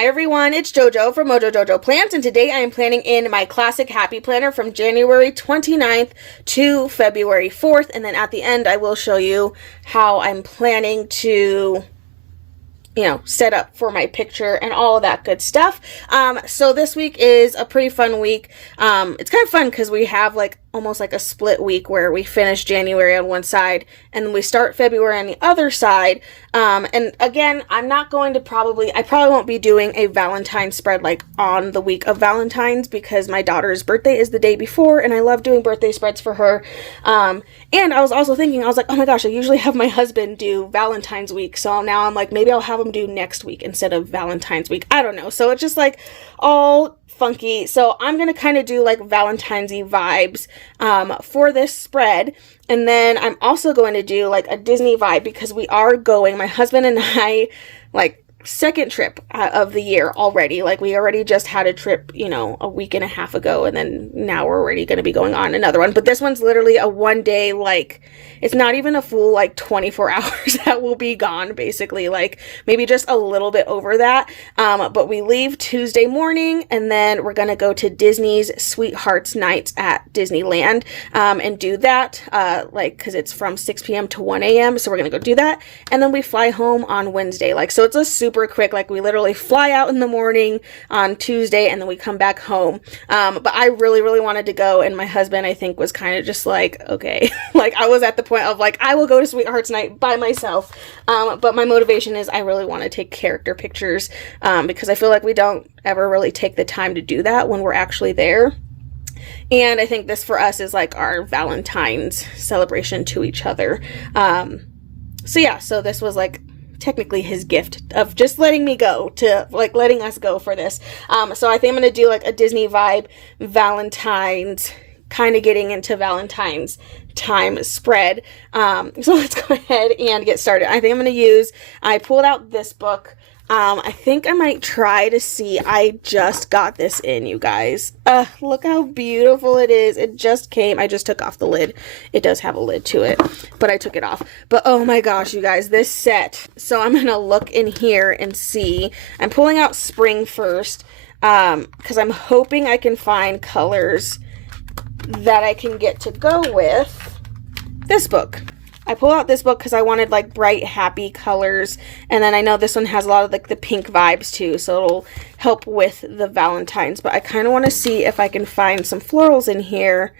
Hi everyone, it's JoJo from Mojo Jojo Plants, and today I am planning in my classic happy planner from January 29th to February 4th, and then at the end I will show you how I'm planning to set up for my picture and all of that good stuff. So this week is a pretty fun week. It's kind of fun because we have almost like a split week where we finish January on one side and then we start February on the other side. And again, I probably won't be doing a Valentine's spread on the week of Valentine's because my daughter's birthday is the day before and I love doing birthday spreads for her. And I was also thinking, I was like, oh my gosh, I usually have my husband do Valentine's week. So now I'm like, maybe I'll have him do next week instead of Valentine's week. I don't know. So it's just all funky. So I'm going to kind of do Valentine's-y vibes for this spread. And then I'm also going to do a Disney vibe because we are going, my husband and I, second trip of the year already. We already just had a trip, a week and a half ago, and then now we're already going to be going on another one. But this one's literally a one day, it's not even a full 24 hours that will be gone, basically, maybe just a little bit over that. But we leave Tuesday morning, and then we're going to go to Disney's Sweethearts Nights at Disneyland, and do that, because it's from 6 p.m. to 1 a.m. So we're going to go do that. And then we fly home on Wednesday. So it's a super quick, we literally fly out in the morning on Tuesday and then we come back home. But I really, really wanted to go, and my husband, I think, was kind of just okay. I was at the point of I will go to Sweethearts Night by myself. But my motivation is I really want to take character pictures, because I feel we don't ever really take the time to do that when we're actually there. And I think this for us is our Valentine's celebration to each other. So this was technically his gift of just letting me go to letting us go for this. So I think I'm going to do a Disney vibe Valentine's, kind of getting into Valentine's time spread. So let's go ahead and get started. I think I'm going to I pulled out this book. I think I might try to see. I just got this in, you guys. Look how beautiful it is. It just came. I just took off the lid. It does have a lid to it, but I took it off. But oh my gosh, you guys, this set. So I'm going to look in here and see. I'm pulling out spring first, because I'm hoping I can find colors that I can get to go with this book. I pull out this book because I wanted bright, happy colors, and then I know this one has a lot of the pink vibes too, so it'll help with the Valentines. But I kind of want to see if I can find some florals in here.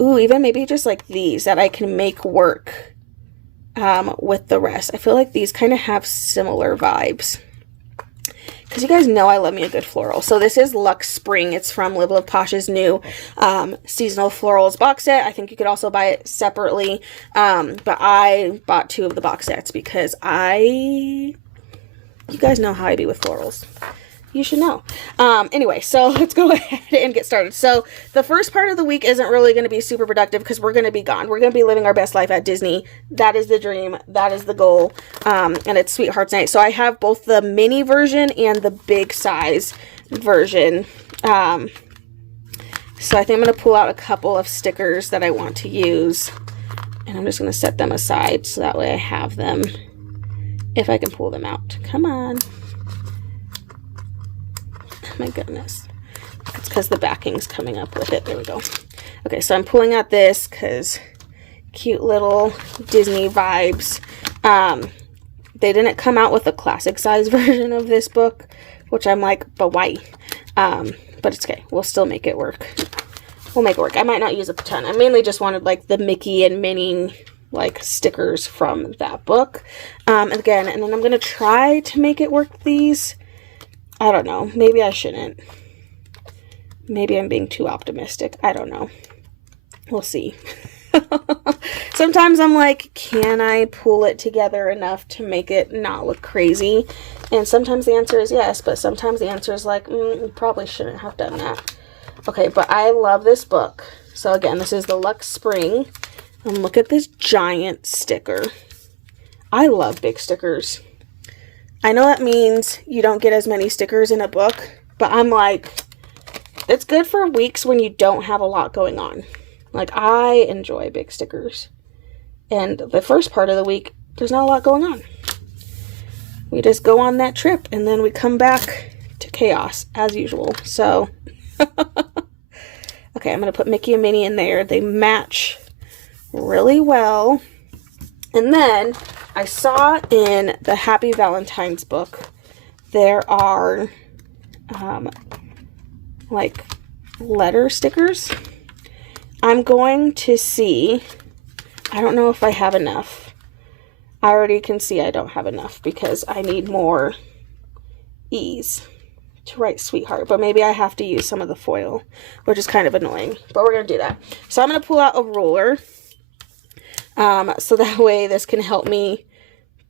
Ooh, even maybe just these that I can make work with the rest. I feel these kind of have similar vibes. Because you guys know I love me a good floral. So this is Luxe Spring. It's from Live Love Posh's new seasonal florals box set. I think you could also buy it separately. But I bought 2 of the box sets because you guys know how I be with florals. You should know. Anyway, so let's go ahead and get started. So the first part of the week isn't really going to be super productive because we're going to be gone. We're going to be living our best life at Disney. That is the dream. That is the goal. And it's Sweethearts Night. So I have both the mini version and the big size version. So I think I'm going to pull out a couple of stickers that I want to use. And I'm just going to set them aside so that way I have them if I can pull them out. Come on. My goodness. It's because the backing's coming up with it. There we go. Okay, so I'm pulling out this because cute little Disney vibes. They didn't come out with a classic size version of this book, which I'm but why? But it's okay. We'll still make it work. We'll make it work. I might not use a ton. I mainly just wanted the Mickey and Minnie stickers from that book. And then I'm going to try to make it work with these. I don't know. Maybe I shouldn't. Maybe I'm being too optimistic. I don't know. We'll see. Sometimes I'm can I pull it together enough to make it not look crazy? And sometimes the answer is yes, but sometimes the answer is you probably shouldn't have done that. Okay, but I love this book. So again, this is the Luxe Spring. And look at this giant sticker. I love big stickers. I know that means you don't get as many stickers in a book, but I'm it's good for weeks when you don't have a lot going on. I enjoy big stickers. And the first part of the week, there's not a lot going on. We just go on that trip and then we come back to chaos as usual. So, okay, I'm going to put Mickey and Minnie in there. They match really well. And then I saw in the Happy Valentine's book, there are like letter stickers. I'm going to see, I don't know if I have enough. I already can see I don't have enough because I need more E's to write sweetheart, but maybe I have to use some of the foil, which is kind of annoying, but we're going to do that. So I'm going to pull out a ruler, so that way this can help me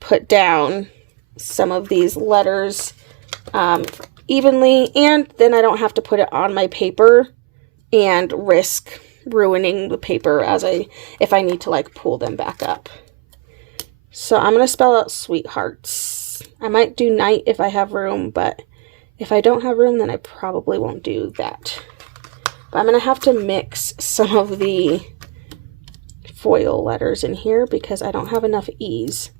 put down some of these letters evenly, and then I don't have to put it on my paper and risk ruining the paper if I need to like pull them back up. So I'm going to spell out sweethearts. I might do night if I have room, but if I don't have room, then I probably won't do that. But I'm going to have to mix some of the foil letters in here because I don't have enough E's.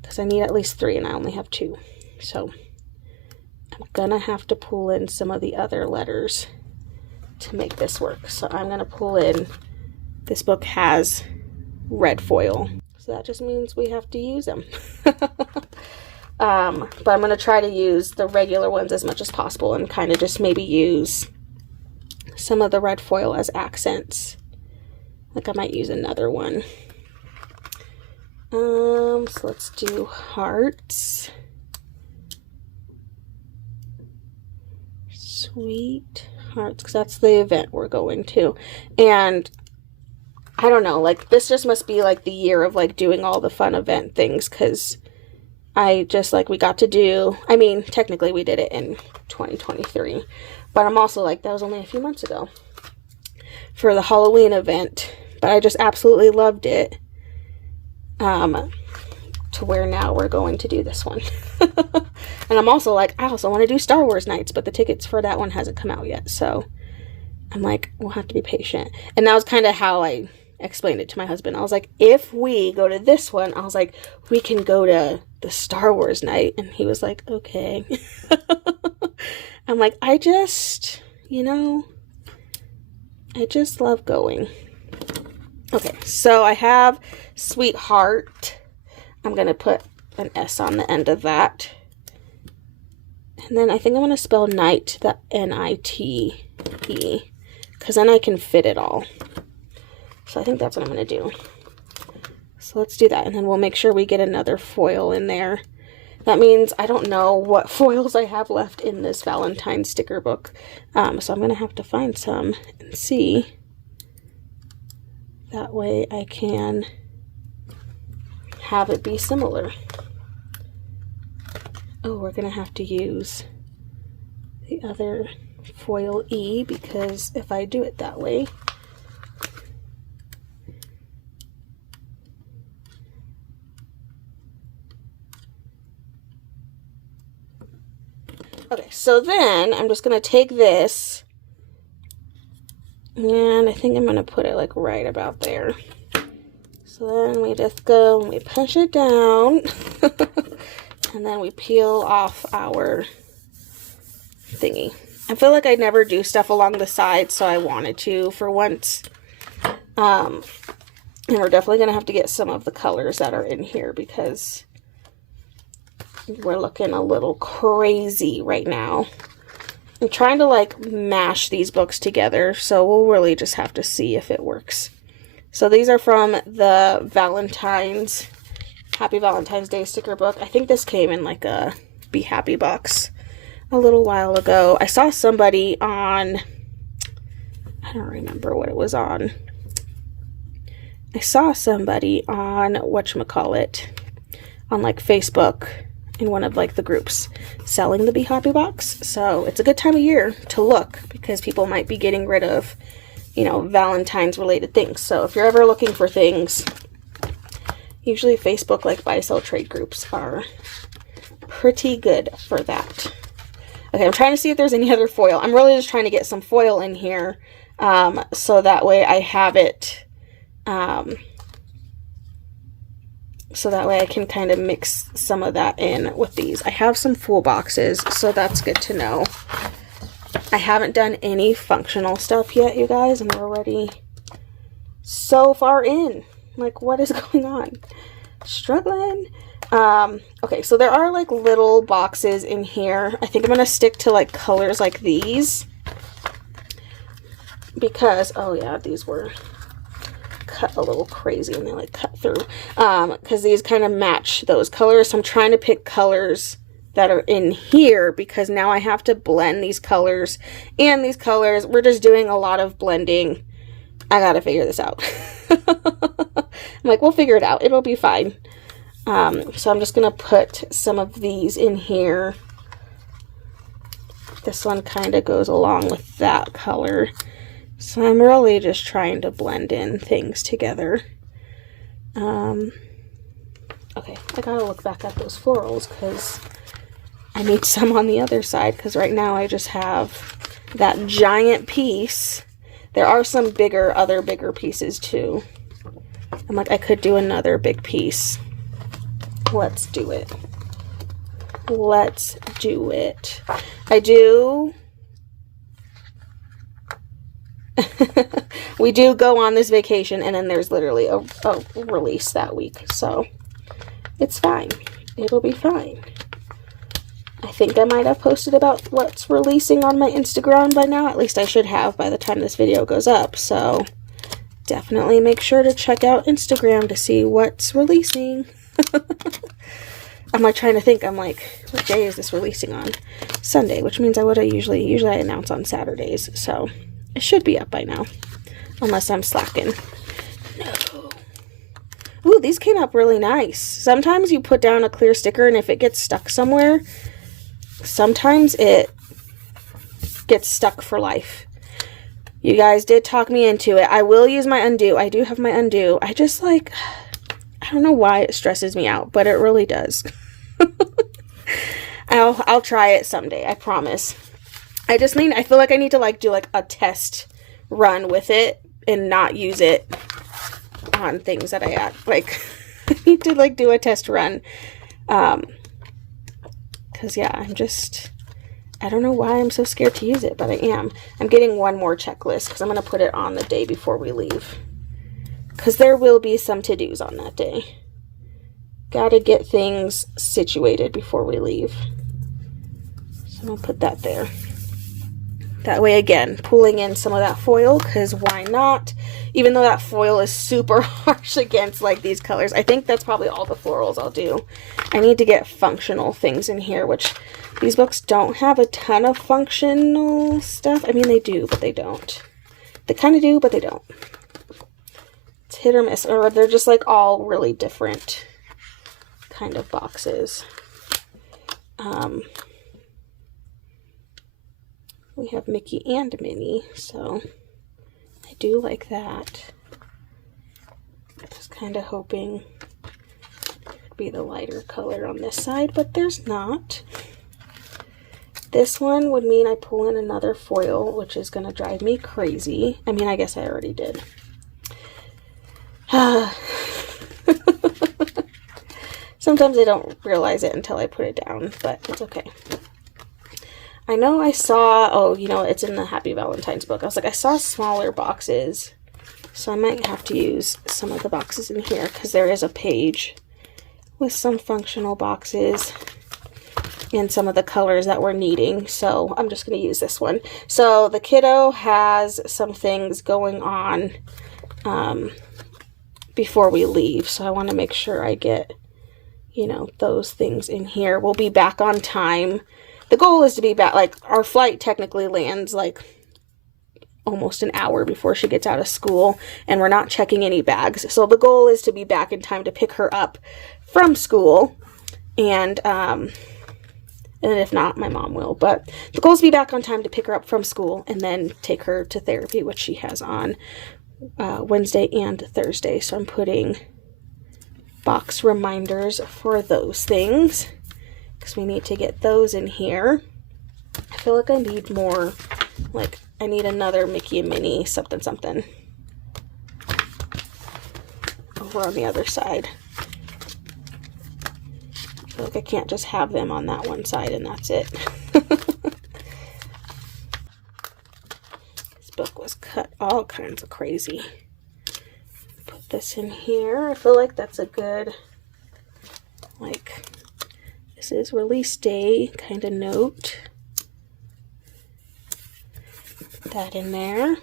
Because I need at least 3 and I only have 2. So I'm going to have to pull in some of the other letters to make this work. So I'm going to pull in, this book has red foil. So that just means we have to use them. But I'm going to try to use the regular ones as much as possible and kind of just maybe use some of the red foil as accents. Like I might use another one. So let's do hearts. Sweethearts, because that's the event we're going to. And I don't know, like this just must be like the year of like doing all the fun event things, because I just like, we got to do, I mean, technically we did it in 2023, but I'm also like, that was only a few months ago for the Halloween event, but I just absolutely loved it, to where now we're going to do this one. And I'm also like, I also want to do Star Wars nights, but the tickets for that one hasn't come out yet, so I'm like, we'll have to be patient. And that was kind of how I explained it to my husband. I was like, if we go to this one, I was like, we can go to the Star Wars night. And he was like, okay. I'm like, I just love going. Okay, so I have sweetheart. I'm going to put an S on the end of that. And then I think I'm going to spell night, the N-I-T-E, because then I can fit it all. So I think that's what I'm going to do. So let's do that, and then we'll make sure we get another foil in there. That means I don't know what foils I have left in this Valentine's sticker book. So I'm going to have to find some and see. That way I can have it be similar. Oh, we're going to have to use the other foil E, because if I do it that way, okay, so then I'm just going to take this, and I think I'm going to put it like right about there. So then we just go and we push it down, and then we peel off our thingy. I feel like I never do stuff along the side, so I wanted to for once. And we're definitely going to have to get some of the colors that are in here, because we're looking a little crazy right now. I'm trying to like mash these books together, so we'll really just have to see if it works. So these are from the Valentine's, Happy Valentine's Day sticker book. I think this came in like a Be Happy box a little while ago. I saw somebody on, I don't remember what it was on. I saw somebody on whatchamacallit, on like Facebook, in one of like the groups selling the Be Happy box. So it's a good time of year to look, because people might be getting rid of, you know, Valentine's related things. So if you're ever looking for things, usually Facebook like buy sell trade groups are pretty good for that. Okay, I'm trying to see if there's any other foil. I'm really just trying to get some foil in here, so that way I have it so that way I can kind of mix some of that in with these. I have some full boxes, so that's good to know. I haven't done any functional stuff yet, you guys, and we're already so far in. Like, what is going on? Struggling. Okay, so there are like little boxes in here. I think I'm gonna stick to like colors like these because, oh yeah, these were cut a little crazy and they like cut through, because these kind of match those colors. So I'm trying to pick colors that are in here because now I have to blend these colors and these colors. We're just doing a lot of blending. I gotta figure this out. I'm like, we'll figure it out, it'll be fine. So I'm just gonna put some of these in here. This one kind of goes along with that color. So I'm really just trying to blend in things together. Okay, I gotta look back at those florals because I need some on the other side, because right now I just have that giant piece. There are some other bigger pieces too. I'm like, I could do another big piece. Let's do it. Let's do it. I do. We do go on this vacation, and then there's literally a release that week, so it's fine. It'll be fine. I think I might have posted about what's releasing on my Instagram by now. At least I should have by the time this video goes up, so definitely make sure to check out Instagram to see what's releasing. I'm like trying to think, I'm like, what day is this releasing on? Sunday, which means I would have usually I announce on Saturdays, so it should be up by now, unless I'm slacking. No. Ooh, these came up really nice. Sometimes you put down a clear sticker, and if it gets stuck somewhere, sometimes it gets stuck for life. You guys did talk me into it. I will use my undo. I do have my undo. I just like, I don't know why it stresses me out, but it really does. I'll try it someday, I promise. I feel like I need to like do like a test run with it and not use it on things that I add. Like, I need to like do a test run. Cause yeah, I don't know why I'm so scared to use it, but I am. I'm getting one more checklist because I'm going to put it on the day before we leave. Because there will be some to-dos on that day. Gotta get things situated before we leave. So I'm going to put that there. That way, again, pulling in some of that foil, because why not? Even though that foil is super harsh against like these colors. I think that's probably all the florals I'll do. I need to get functional things in here, which these books don't have a ton of functional stuff. I mean, they do, but they don't. They kind of do, but they don't. It's hit or miss, or they're just like all really different kind of boxes. We have Mickey and Minnie, so I do like that. Just kind of hoping it'd be the lighter color on this side, but there's not. This one would mean I pull in another foil, which is going to drive me crazy. I mean, I guess I already did. Sometimes I don't realize it until I put it down, but it's okay. I know I saw, oh, you know, it's in the Happy Valentine's book. I was like, I saw smaller boxes, so I might have to use some of the boxes in here, because there is a page with some functional boxes and some of the colors that we're needing, so I'm just going to use this one. So the kiddo has some things going on before we leave, so I want to make sure I get, you know, those things in here. We'll be back on time. The goal is to be back, like, our flight technically lands, like, almost an hour before she gets out of school, and we're not checking any bags. So the goal is to be back in time to pick her up from school, and if not, my mom will. But the goal is to be back on time to pick her up from school, and then take her to therapy, which she has on Wednesday and Thursday. So I'm putting box reminders for those things, because we need to get those in here. I feel like I need more, like, I need another Mickey and Minnie something something over on the other side. feel like I can't just have them on that one side and that's it. This book was cut all kinds of crazy. Put this in here. I feel like that's a good, like, this is release day kind of note. Put that in there.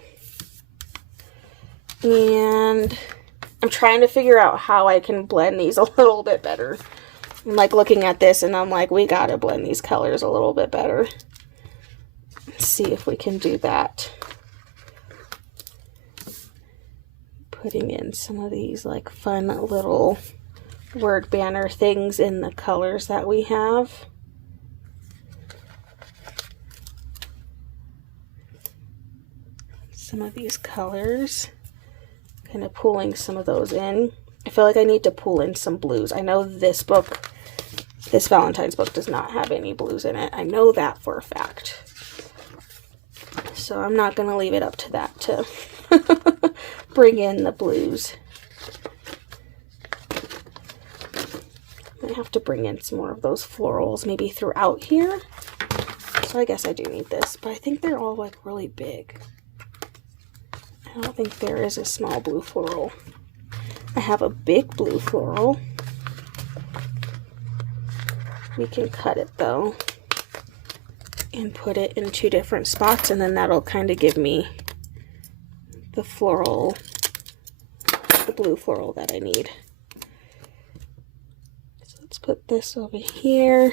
And I'm trying to figure out how I can blend these a little bit better. I'm like looking at this and I'm like, we gotta blend these colors a little bit better. Let's see if we can do that. Putting in some of these like fun little word banner things in the colors that we have. Some of these colors. Kind of pulling some of those in. I feel like I need to pull in some blues. I know this book, this Valentine's book, does not have any blues in it. I know that for a fact. So I'm not going to leave it up to that to bring in the blues. I have to bring in some more of those florals maybe throughout here. So I guess I do need this, but I think they're all like really big. I don't think there is a small blue floral. I have a big blue floral. We can cut it though and put it in 2 different spots, and then that'll kind of give me the floral, the blue floral that I need. So let's put this over here.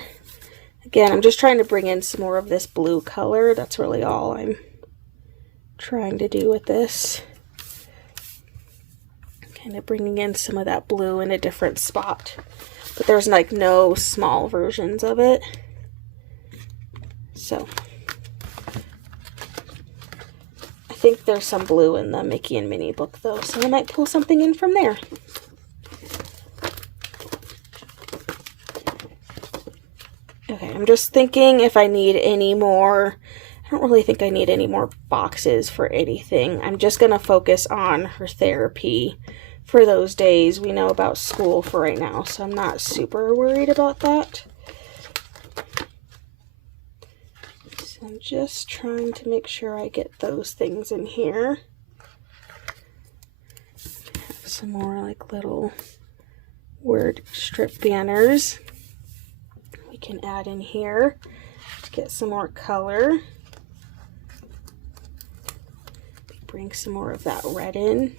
Again, I'm just trying to bring in some more of this blue color. That's really all I'm trying to do with this. Kind of bringing in some of that blue in a different spot, but there's like no small versions of it, so I think there's some blue in the Mickey and Minnie book though, so I might pull something in from there. Okay, I'm just thinking if I need any more. I don't really think I need any more boxes for anything. I'm just going to focus on her therapy for those days. We know about school for right now, so I'm not super worried about that. So I'm just trying to make sure I get those things in here. Have some more like little word strip banners we can add in here to get some more color. Bring some more of that red in.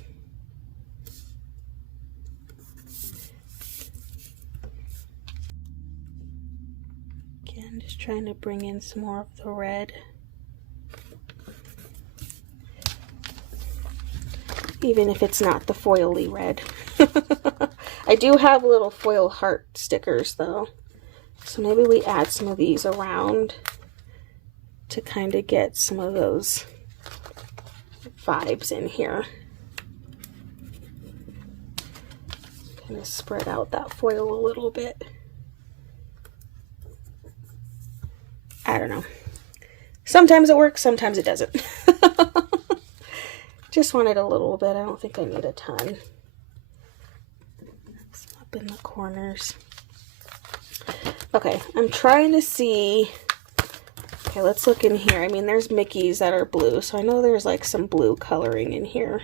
Again, just trying to bring in some more of the red. Even if it's not the foily red. I do have little foil heart stickers though. So maybe we add some of these around to kind of get some of those vibes in here. Kind of spread out that foil a little bit. I don't know. Sometimes it works, sometimes it doesn't. Just wanted a little bit. I don't think I need a ton. It's up in the corners. Okay, I'm trying to see. Okay, let's look in here. I mean, there's Mickeys that are blue, so I know there's like some blue coloring in here.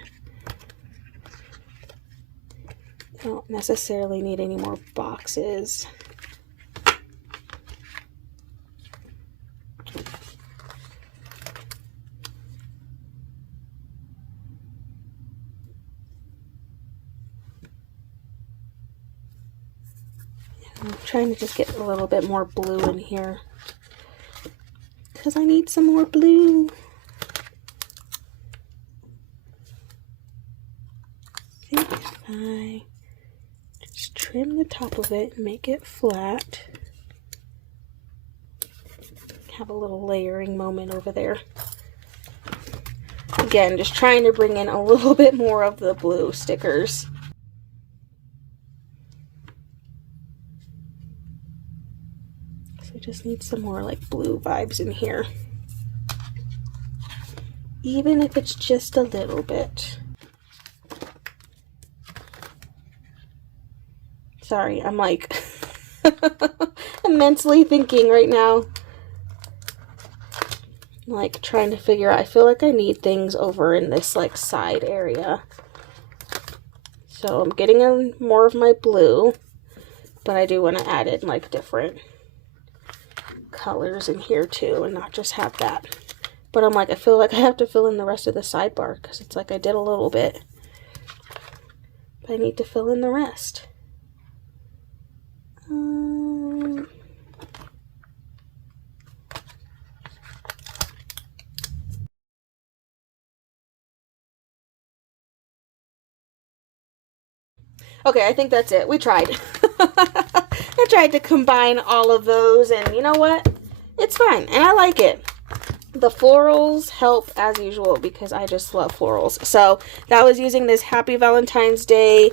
I don't necessarily need any more boxes. I'm trying to just get a little bit more blue in here, because I need some more blue. I think if I just trim the top of it and make it flat, have a little layering moment over there. Again, just trying to bring in a little bit more of the blue stickers. So just need some more like blue vibes in here. Even if it's just a little bit. Sorry, I'm like immensely thinking right now. Like trying to figure out, I feel like I need things over in this like side area. So I'm getting in more of my blue, but I do want to add in like different colors in here too and not just have that. But I'm like, I feel like I have to fill in the rest of the sidebar because it's like I did a little bit. But I need to fill in the rest. Okay, I think that's it. We tried. I tried to combine all of those, and you know what? It's fine, and I like it. The florals help as usual because I just love florals. So that was using this Happy Valentine's Day.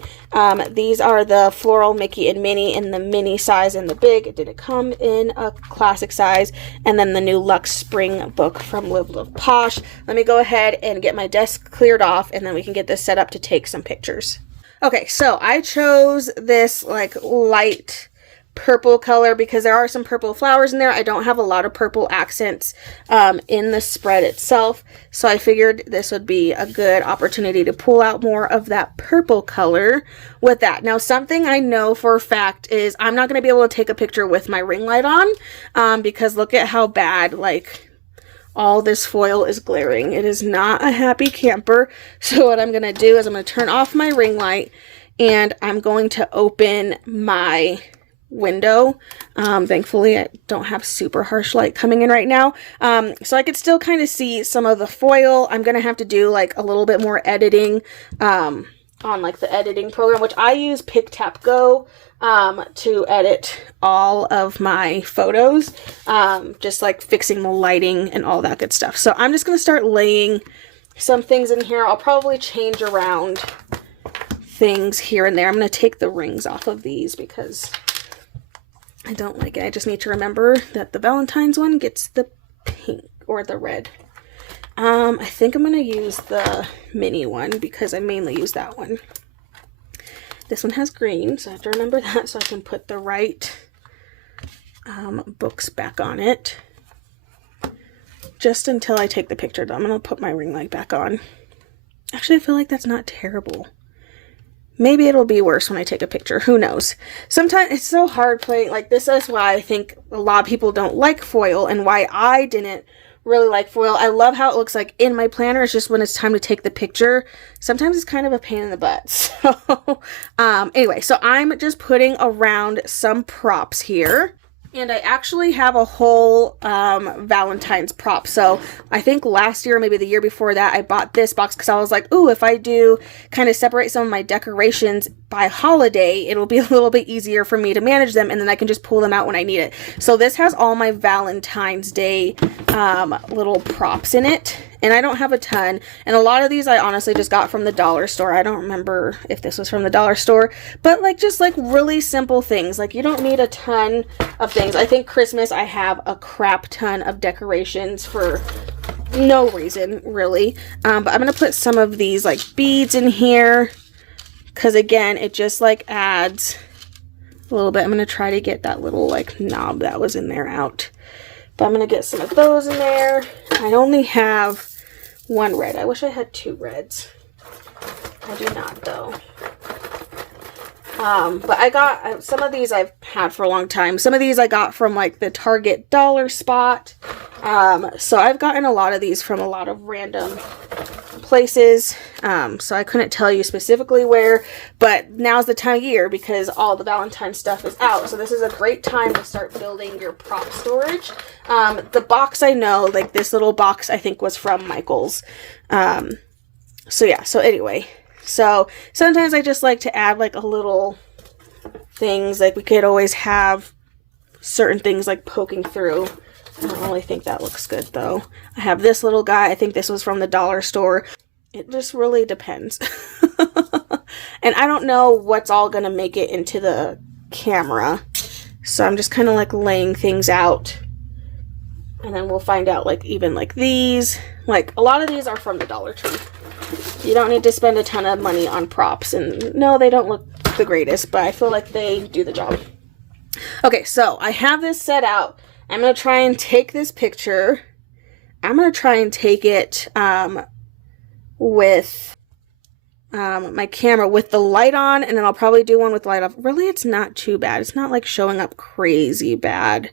These are the floral Mickey and Minnie in the mini size and the big. It didn't come in a classic size. And then the new Luxe Spring book from Live Live Posh. Let me go ahead and get my desk cleared off, and then we can get this set up to take some pictures. Okay, so I chose this like light purple color because there are some purple flowers in there. I don't have a lot of purple accents in the spread itself, so I figured this would be a good opportunity to pull out more of that purple color with that. Now, something I know for a fact is I'm not going to be able to take a picture with my ring light on because look at how bad like all this foil is glaring. It is not a happy camper. So what I'm going to do is I'm going to turn off my ring light and I'm going to open my window. Thankfully I don't have super harsh light coming in right now, so I could still kind of see some of the foil. I'm gonna have to do like a little bit more editing on like the editing program, which I use PicTapGo to edit all of my photos, just like fixing the lighting and all that good stuff. So I'm just gonna start laying some things in here. I'll probably change around things here and there. I'm gonna take the rings off of these because I don't like it. I just need to remember that the Valentine's one gets the pink or the red. I think I'm going to use the mini one because I mainly use that one. This one has green, so I have to remember that so I can put the right books back on it. Just until I take the picture, I'm going to put my ring light back on. Actually, I feel like that's not terrible. Maybe it'll be worse when I take a picture. Who knows? Sometimes it's so hard playing. Like, this is why I think a lot of people don't like foil and why I didn't really like foil. I love how it looks like in my planner. It's just when it's time to take the picture, sometimes it's kind of a pain in the butt. So, anyway, so I'm just putting around some props here. And I actually have a whole Valentine's prop. So I think last year, maybe the year before that, I bought this box because I was like, ooh, if I do kind of separate some of my decorations by holiday, it'll be a little bit easier for me to manage them. And then I can just pull them out when I need it. So this has all my Valentine's Day little props in it. And I don't have a ton. And a lot of these I honestly just got from the dollar store. I don't remember if this was from the dollar store. But like just like really simple things. Like you don't need a ton of things. I think Christmas I have a crap ton of decorations for no reason really. But I'm going to put some of these like beads in here. Because again, it just like adds a little bit. I'm going to try to get that little like knob that was in there out. But I'm going to get some of those in there. I only have one red. I wish I had two reds. I do not though. But I got some of these I've had for a long time. Some of these I got from like the Target dollar spot. So I've gotten a lot of these from a lot of random places. So I couldn't tell you specifically where, but now's the time of year because all the Valentine's stuff is out. So this is a great time to start building your prop storage. The box I know, like this little box I think was from Michael's. So yeah, so anyway. So sometimes I just like to add like a little things, like we could always have certain things like poking through. I don't really think that looks good though. I have this little guy. I think this was from the dollar store. It just really depends. And I don't know what's all gonna make it into the camera. So I'm just kind of like laying things out. And then we'll find out like even like these. Like a lot of these are from the Dollar Tree. You don't need to spend a ton of money on props. And no, they don't look the greatest, but I feel like they do the job. Okay, so I have this set out. I'm going to try and take this picture. I'm going to try and take it with my camera with the light on, and then I'll probably do one with light off. Really, it's not too bad. It's not like showing up crazy bad.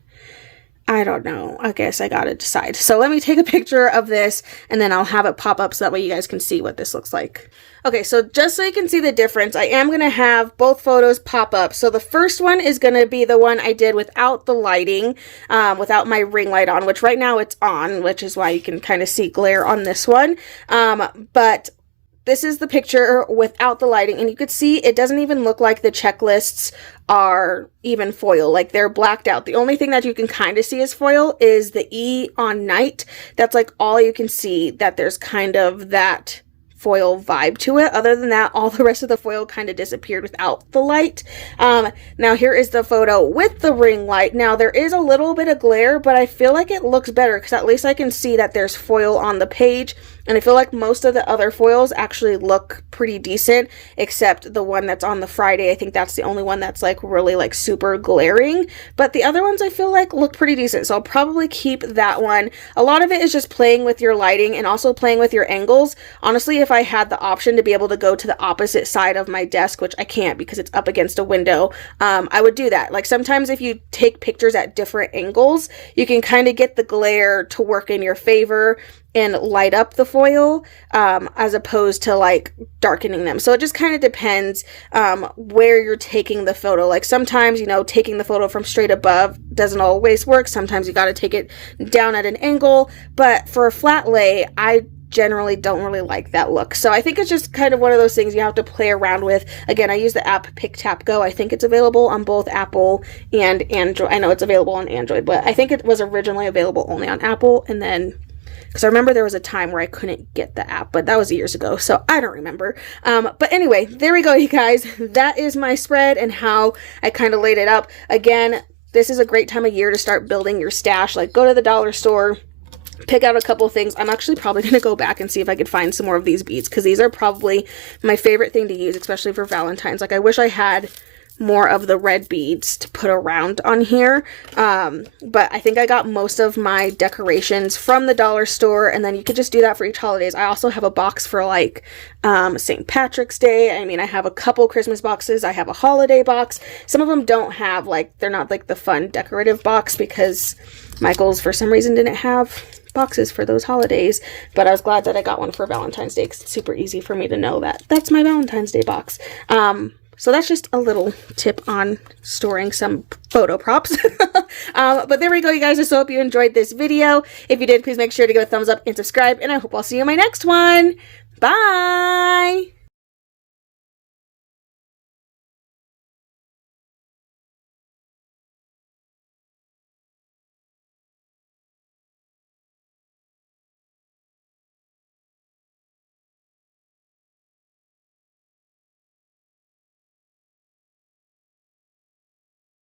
I don't know. I guess I gotta decide. So let me take a picture of this and then I'll have it pop up so that way you guys can see what this looks like. Okay, so just so you can see the difference, I am going to have both photos pop up. So the first one is going to be the one I did without the lighting, without my ring light on, which right now it's on, which is why you can kind of see glare on this one. But this is the picture without the lighting, and you could see it doesn't even look like the checklists are even foil, like they're blacked out. The only thing that you can kind of see as foil is the E on night. That's like all you can see, that there's kind of that foil vibe to it. Other than that, all the rest of the foil kind of disappeared without the light. Now here is the photo with the ring light. Now there is a little bit of glare, but I feel like it looks better because at least I can see that there's foil on the page. And I feel like most of the other foils actually look pretty decent, except the one that's on the Friday. I think that's the only one that's like really like super glaring. But the other ones I feel like look pretty decent. So I'll probably keep that one. A lot of it is just playing with your lighting and also playing with your angles. Honestly, if I had the option to be able to go to the opposite side of my desk, which I can't because it's up against a window, I would do that. Like sometimes if you take pictures at different angles, you can kind of get the glare to work in your favor and light up the foil as opposed to like darkening them. So it just kind of depends where you're taking the photo. Like sometimes, you know, taking the photo from straight above doesn't always work. Sometimes you got to take it down at an angle. But for a flat lay, I generally don't really like that look. So I think it's just kind of one of those things you have to play around with. Again, I use the app PicTapGo. I think it's available on both Apple and Android. I know it's available on Android, but I think it was originally available only on Apple, and then because I remember there was a time where I couldn't get the app, but that was years ago, so I don't remember. But anyway, there we go, you guys. That is my spread and how I kind of laid it up. Again, this is a great time of year to start building your stash. Like, go to the dollar store, pick out a couple of things. I'm actually probably going to go back and see if I could find some more of these beads, because these are probably my favorite thing to use, especially for Valentine's. Like, I wish I had more of the red beads to put around on here, but I think I got most of my decorations from the dollar store, and then you could just do that for each holidays. I also have a box for like St. Patrick's Day. I mean, I have a couple Christmas boxes. I have a holiday box. Some of them don't have, like, they're not like the fun decorative box because Michael's for some reason didn't have boxes for those holidays, but I was glad that I got one for Valentine's Day because it's super easy for me to know that that's my Valentine's Day box. So that's just a little tip on storing some photo props. But there we go, you guys. I so hope you enjoyed this video. If you did, please make sure to give a thumbs up and subscribe, and I hope I'll see you in my next one. Bye!